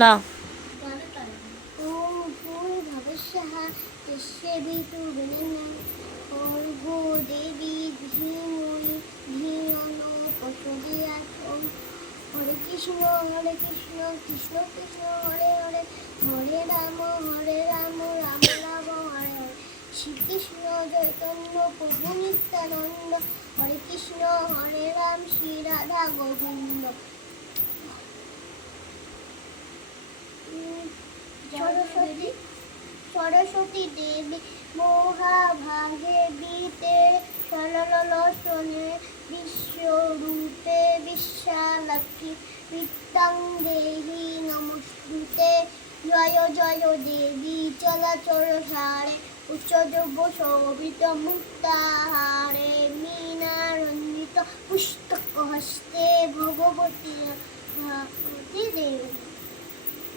না। ওম ভূর্ভুবস্সুঃ তস্যৈ বিতুর্বরেণ্যং ভর্গো দেবী ধীমহি ধিয়ো ন প্রচোদয়াৎ। হরে কৃষ্ণ কৃষ্ণ কৃষ্ণ হরে হরে হরে রাম রাম রাম হরে হরে। শ্রীকৃষ্ণ চৈতন্য প্রভু নিত্যানন্দ হরে কৃষ্ণ হরে রাম শ্রী রাধা গোবিন্দ। সরস্বতী সরস্বতী দেবী মহাভাগে বিতে সরললোচনে বিশ্বরূপে বিশালাক্ষী বিদ্যাং দেহি নমস্তুতে। জয় জয় দেবী চরাচর সারে উচ্চযোগ্য শোভিত মুক্তাহারে মীনারঞ্জিত পুস্তক হস্তে ভগবতী দেবী।